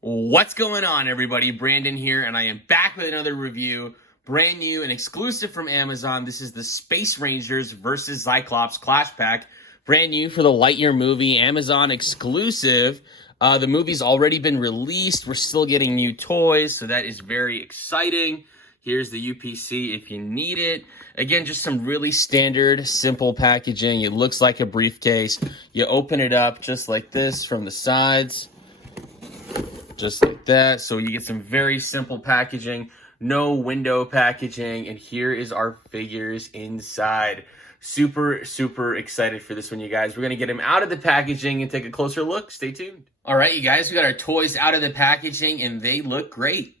What's going on, everybody? Brandon here, and I am back with another review, brand new and exclusive from Amazon. This is the Space Rangers versus Zyclops Clash Pack, brand new for the Lightyear movie, Amazon exclusive. The movie's already been released. We're still getting new toys, so that is very exciting. Here's the UPC if you need it. Again, just some really standard, simple packaging. It looks like a briefcase. You open it up just like this from the sides. Just like that. So you get some very simple packaging, no window packaging, and here is our figures inside. Super excited for this one, you guys. We're going to get them out of the packaging and take a closer look. Stay tuned. All right, you guys, we got our toys out of the packaging, and they look great.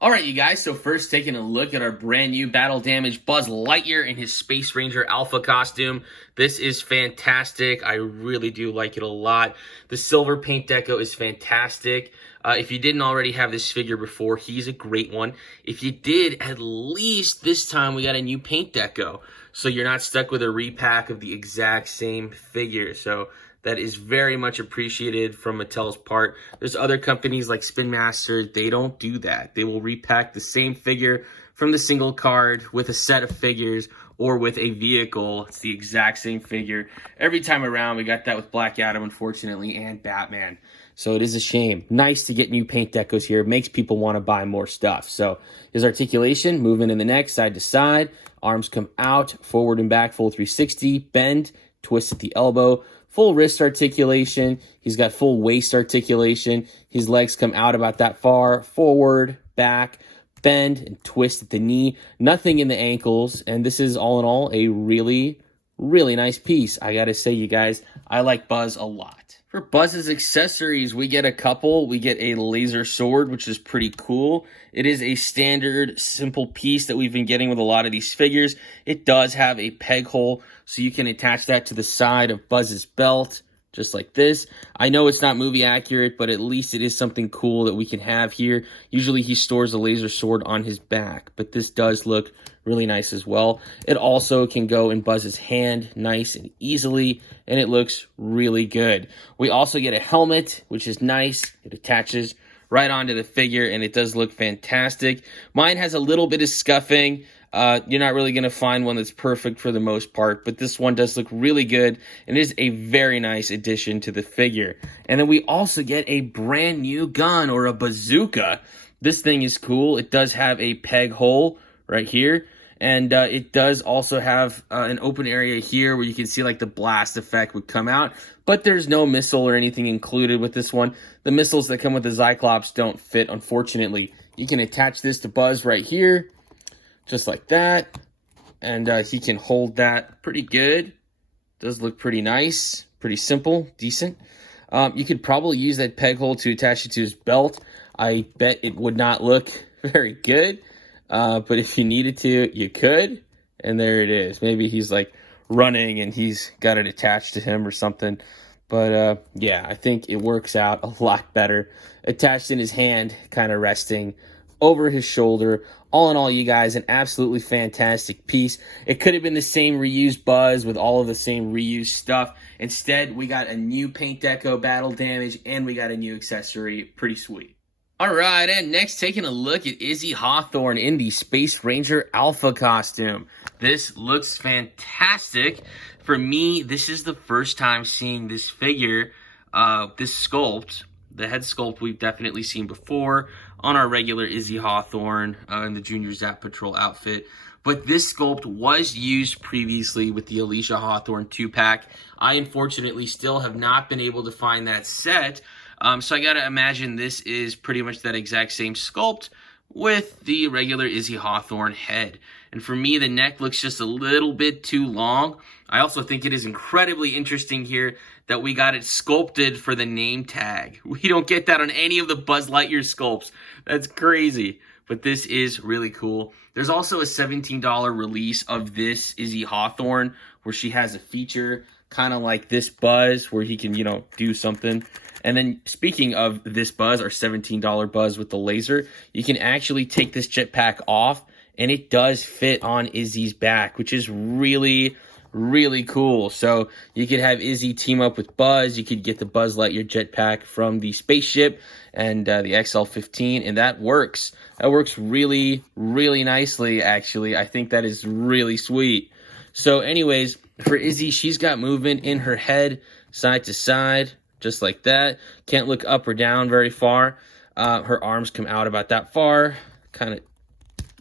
All right, you guys, so first taking a look at our brand new Battle Damage Buzz Lightyear in his Space Ranger Alpha costume. This is fantastic. I really do like it a lot. The silver paint deco is fantastic. If you didn't already have this figure before, he's a great one. If you did, at least this time we got a new paint deco. So you're not stuck with a repack of the exact same figure. So that is very much appreciated from Mattel's part. There's other companies like Spin Master, they don't do that. They will repack the same figure from the single card with a set of figures or with a vehicle. It's the exact same figure. Every time around, we got that with Black Adam, unfortunately, and Batman. So it is a shame. Nice to get new paint decos here. It makes people want to buy more stuff. So his articulation, movement in the neck, side to side. Arms come out, forward and back, full 360. Bend, twist at the elbow. Full wrist articulation. He's got full waist articulation. His legs come out about that far. Forward, back, bend, and twist at the knee. Nothing in the ankles. And this is, all in all, a really nice piece. I gotta say, you guys, I like Buzz a lot. For Buzz's accessories, we get a couple. We get a laser sword, which is pretty cool. It is a standard, simple piece that we've been getting with a lot of these figures. It does have a peg hole, so you can attach that to the side of Buzz's belt, just like this. I know it's not movie accurate, but at least it is something cool that we can have here. Usually he stores a laser sword on his back, but this does look really nice as well. It also can go in Buzz's hand nice and easily, and it looks really good. We also get a helmet, which is nice. It attaches right onto the figure, and it does look fantastic. Mine has a little bit of scuffing. You're not really going to find one that's perfect for the most part, but this one does look really good, and it is a very nice addition to the figure. And then we also get a brand new gun, or a bazooka. This thing is cool. It does have a peg hole right here, and it does also have an open area here where you can see like the blast effect would come out, but there's no missile or anything included with this one. The missiles that come with the Zyclops don't fit, unfortunately. You can attach this to Buzz right here, just like that, and he can hold that pretty good. Does look pretty nice, pretty simple, decent. You could probably use that peg hole to attach it to his belt. I bet it would not look very good, but if you needed to, you could, and there it is. Maybe he's like running and he's got it attached to him or something, but yeah, I think it works out a lot better. Attached in his hand, kind of resting over his shoulder. All in all, you guys, an absolutely fantastic piece. It could have been the same reused Buzz with all of the same reused stuff. Instead, we got a new paint deco, Battle Damage, and we got a new accessory. Pretty sweet. All right, and next, taking a look at Izzy Hawthorne in the Space Ranger Alpha costume. This looks fantastic. For me, this is the first time seeing this figure, this sculpt. The head sculpt we've definitely seen before on our regular Izzy Hawthorne in the Junior Zap Patrol outfit. But this sculpt was used previously with the Alicia Hawthorne 2-pack. I unfortunately still have not been able to find that set. So I gotta imagine this is pretty much that exact same sculpt with the regular Izzy Hawthorne head. And for me, the neck looks just a little bit too long. I also think it is incredibly interesting here that we got it sculpted for the name tag. We don't get that on any of the Buzz Lightyear sculpts. That's crazy. But this is really cool. There's also a $17 release of this Izzy Hawthorne where she has a feature kind of like this Buzz where he can, you know, do something. And then speaking of this Buzz, our $17 Buzz with the laser, you can actually take this jetpack off and it does fit on Izzy's back, which is really really cool. So you could have Izzy team up with Buzz. You could get the Buzz Lightyear jetpack from the spaceship and the XL-15, and that works. That works really, really nicely, actually. I think that is really sweet. So anyways, for Izzy, she's got movement in her head, side to side, just like that. Can't look up or down very far. Her arms come out about that far. Kind of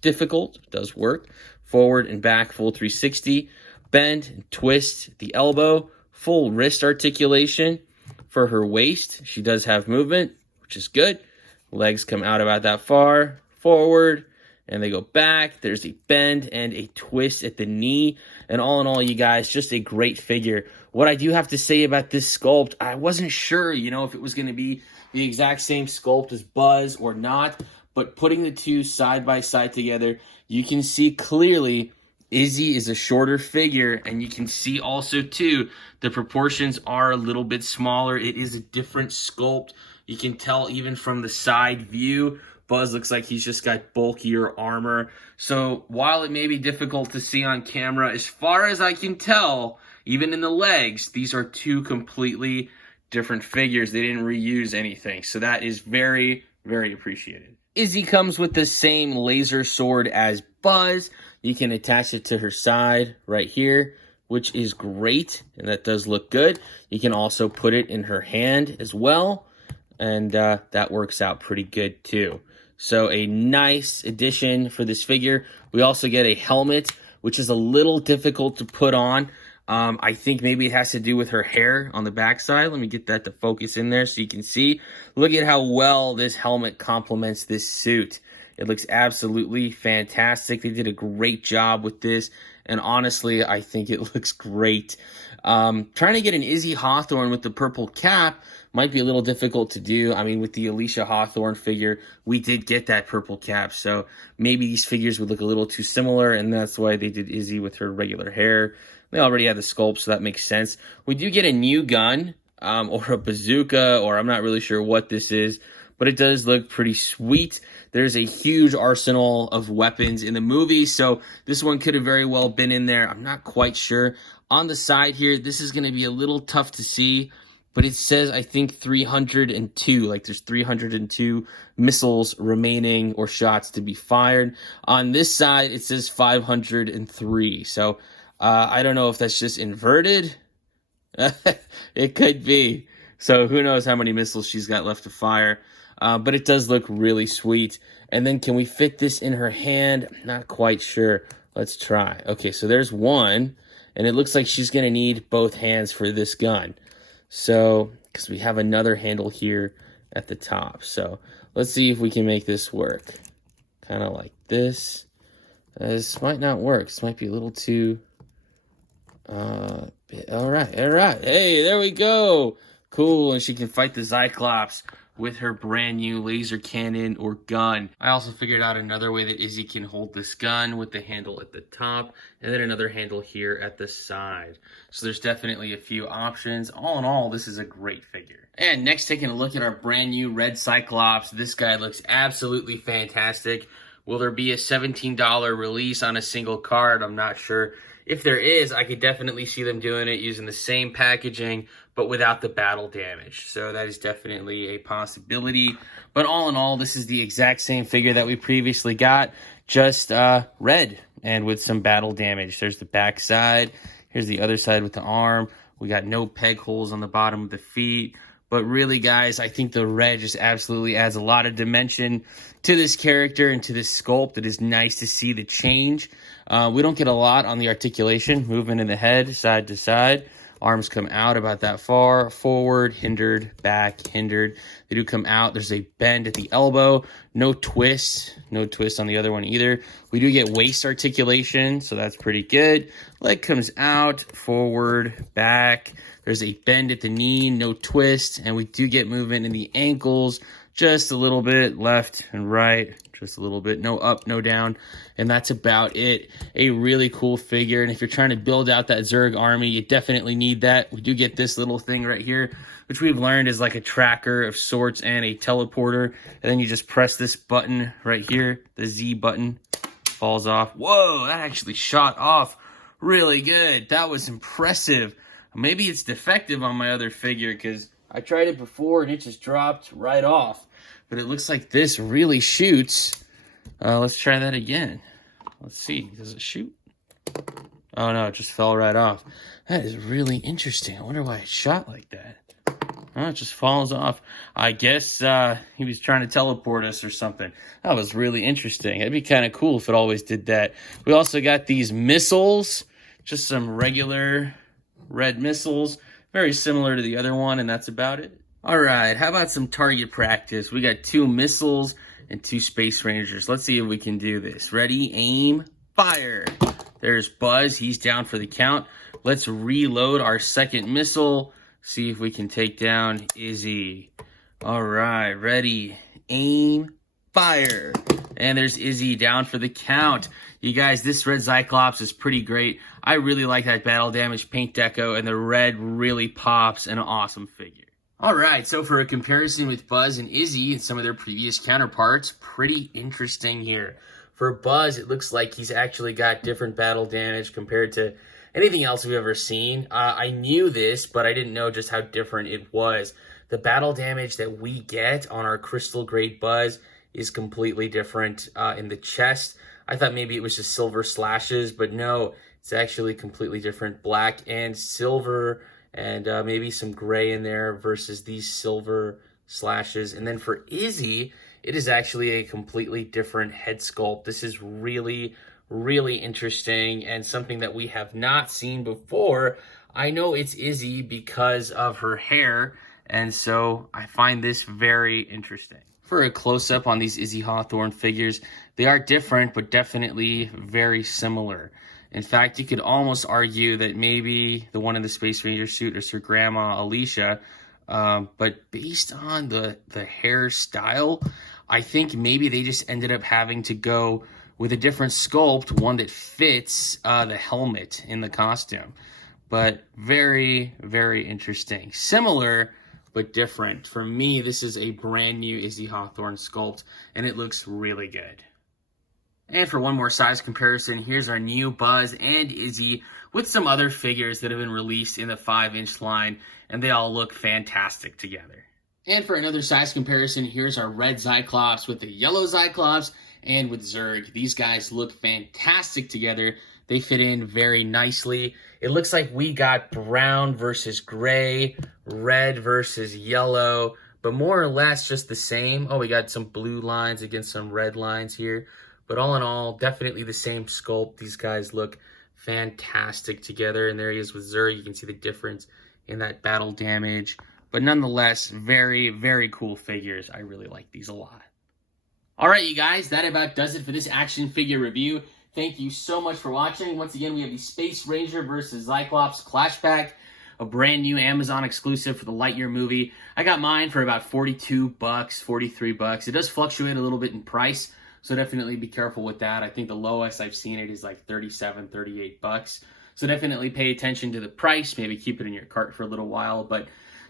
difficult, does work. Forward and back, full 360. Bend and twist the elbow, full wrist articulation. For her waist, she does have movement, which is good. Legs come out about that far, forward, and they go back. There's a bend and a twist at the knee. And all in all, you guys, just a great figure. What I do have to say about this sculpt, I wasn't sure, if it was going to be the exact same sculpt as Buzz or not. But putting the two side by side together, you can see clearly Izzy is a shorter figure, and you can see also too the proportions are a little bit smaller. It is a different sculpt. You can tell even from the side view. Buzz looks like he's just got bulkier armor. So while it may be difficult to see on camera, as far as I can tell, even in the legs, these are two completely different figures. They didn't reuse anything. So that is very, very appreciated. Izzy comes with the same laser sword as Buzz. You can attach it to her side right here, which is great, and that does look good. You can also put it in her hand as well, and that works out pretty good too. So a nice addition for this figure. We also get a helmet, which is a little difficult to put on. I think maybe it has to do with her hair on the backside. Let me get that to focus in there so you can see. Look at how well this helmet complements this suit. It looks absolutely fantastic. They did a great job with this. And honestly, I think it looks great. Trying to get an Izzy Hawthorne with the purple cap might be a little difficult to do. I mean, with the Alicia Hawthorne figure, we did get that purple cap. So maybe these figures would look a little too similar. And that's why they did Izzy with her regular hair. They already have the sculpt, so that makes sense. We do get a new gun, or a bazooka, or I'm not really sure what this is, but it does look pretty sweet. There's a huge arsenal of weapons in the movie, so this one could have very well been in there. I'm not quite sure. On the side here, this is going to be a little tough to see, but it says, I think, 302. Like, there's 302 missiles remaining or shots to be fired. On this side, it says 503. So I don't know if that's just inverted. It could be. So who knows how many missiles she's got left to fire. But it does look really sweet. And then can we fit this in her hand? I'm not quite sure. Let's try. Okay, so there's one. And it looks like she's going to need both hands for this gun. So, because we have another handle here at the top. So let's see if we can make this work. Kind of like this. This might not work. This might be a little too... all right. Hey, there we go. Cool, and she can fight the Zyclops with her brand new laser cannon or gun. I also figured out another way that Izzy can hold this gun with the handle at the top and then another handle here at the side. So there's definitely a few options. All in all, this is a great figure. And next, taking a look at our brand new red Cyclops. This guy looks absolutely fantastic. Will there be a $17 release on a single card? I'm not sure. If there is, I could definitely see them doing it using the same packaging, but without the battle damage. So that is definitely a possibility. But all in all, this is the exact same figure that we previously got, just red and with some battle damage. There's the back side. Here's the other side with the arm. We got no peg holes on the bottom of the feet. But really, guys, I think the red just absolutely adds a lot of dimension to this character and to this sculpt. It is nice to see the change. We don't get a lot on the articulation, movement in the head, side to side. Arms come out about that far, forward, hindered, back, hindered. They do come out. There's a bend at the elbow. No twist. No twist on the other one either. We do get waist articulation, so that's pretty good. Leg comes out, forward, back. There's a bend at the knee, no twist. And we do get movement in the ankles, just a little bit, left and right. Just a little bit, no up, no down, and that's about it. A really cool figure, and if you're trying to build out that Zerg army, you definitely need that. We do get this little thing right here, which we've learned is like a tracker of sorts and a teleporter, and then you just press this button right here, the Z button, falls off. Whoa, that actually shot off Really good. That was impressive. Maybe it's defective on my other figure because I tried it before and it just dropped right off. But it looks like this really shoots. Let's try that again. Let's see. Does it shoot? Oh no, it just fell right off. That is really interesting. I wonder why it shot like that. Oh, it just falls off. I guess he was trying to teleport us or something. That was really interesting. It'd be kind of cool if it always did that. We also got these missiles. Just some regular red missiles. Very similar to the other one, and that's about it. All right, how about some target practice? We got 2 missiles and 2 Space Rangers. Let's see if we can do this. Ready, aim, fire. There's Buzz. He's down for the count. Let's reload our second missile. See if we can take down Izzy. All right, ready, aim, fire. And there's Izzy down for the count. You guys, this red Zyclops is pretty great. I really like that battle damage paint deco, and the red really pops. An awesome figure. All right, so for a comparison with Buzz and Izzy and some of their previous counterparts, pretty interesting here. For Buzz, it looks like he's actually got different battle damage compared to anything else we've ever seen. I knew this, but I didn't know just how different it was. The battle damage that we get on our crystal grade Buzz is completely different in the chest. I thought maybe it was just silver slashes, but no, it's actually completely different. Black and silver, and maybe some gray in there versus these silver slashes. And then for Izzy, it is actually a completely different head sculpt. This is really, really interesting and something that we have not seen before. I know it's Izzy because of her hair, and so I find this very interesting. For a close-up on these Izzy Hawthorne figures, they are different, but definitely very similar. In fact, you could almost argue that maybe the one in the Space Ranger suit is her grandma, Alicia, but based on the hairstyle, I think maybe they just ended up having to go with a different sculpt, one that fits the helmet in the costume. But very, very interesting. Similar, but different. For me, this is a brand new Izzy Hawthorne sculpt, and it looks really good. And for one more size comparison, here's our new Buzz and Izzy with some other figures that have been released in the 5-inch line, and they all look fantastic together. And for another size comparison, here's our red Zyclops with the yellow Zyclops and with Zurg. These guys look fantastic together. They fit in very nicely. It looks like we got brown versus gray, red versus yellow, but more or less just the same. Oh, we got some blue lines against some red lines here. But all in all, definitely the same sculpt. These guys look fantastic together. And there he is with Zurg. You can see the difference in that battle damage. But nonetheless, very, very cool figures. I really like these a lot. All right, you guys, that about does it for this action figure review. Thank you so much for watching. Once again, we have the Space Ranger versus Zyclops Clash Pack, a brand new Amazon exclusive for the Lightyear movie. I got mine for about $42, $43. It does fluctuate a little bit in price, so definitely be careful with that. I think the lowest I've seen it is like $37, $38. So definitely pay attention to the price. Maybe keep it in your cart for a little while, but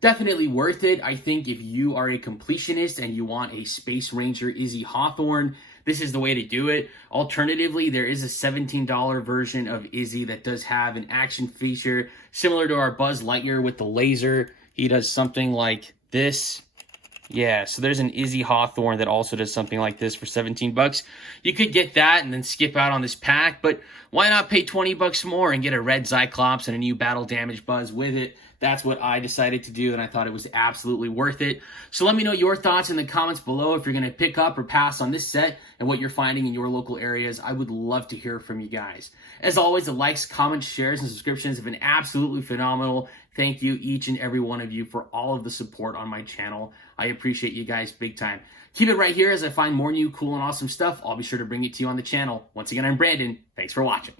definitely worth it. I think if you are a completionist and you want a Space Ranger Izzy Hawthorne, this is the way to do it. Alternatively, there is a $17 version of Izzy that does have an action feature similar to our Buzz Lightyear with the laser. He does something like this. Yeah, so there's an Izzy Hawthorne that also does something like this for $17. You could get that and then skip out on this pack, but why not pay $20 more and get a red Zyclops and a new battle damage Buzz with it? That's what I decided to do, and I thought it was absolutely worth it. So let me know your thoughts in the comments below if you're going to pick up or pass on this set and what you're finding in your local areas. I would love to hear from you guys. As always, the likes, comments, shares, and subscriptions have been absolutely phenomenal. Thank you, each and every one of you, for all of the support on my channel. I appreciate you guys big time. Keep it right here as I find more new, cool, and awesome stuff. I'll be sure to bring it to you on the channel. Once again, I'm Brandon. Thanks for watching.